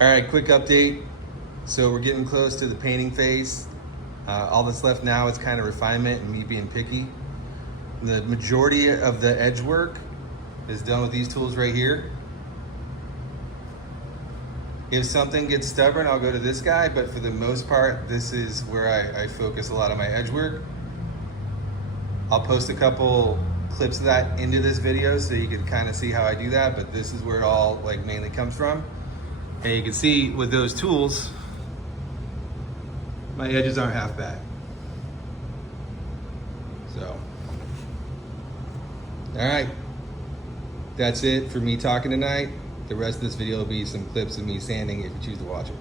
All right, quick update. So we're getting close to the painting phase. All that's left now is kind of refinement and me being picky. The majority of the edge work is done with these tools right here. If something gets stubborn, I'll go to this guy, but for the most part, this is where I focus a lot of my edge work. I'll post a couple clips of that into this video so you can kind of see how I do that, but this is where it all like mainly comes from. And you can see with those tools, my edges aren't half bad. So, all right, that's it for me talking tonight. The rest of this video will be some clips of me sanding if you choose to watch it.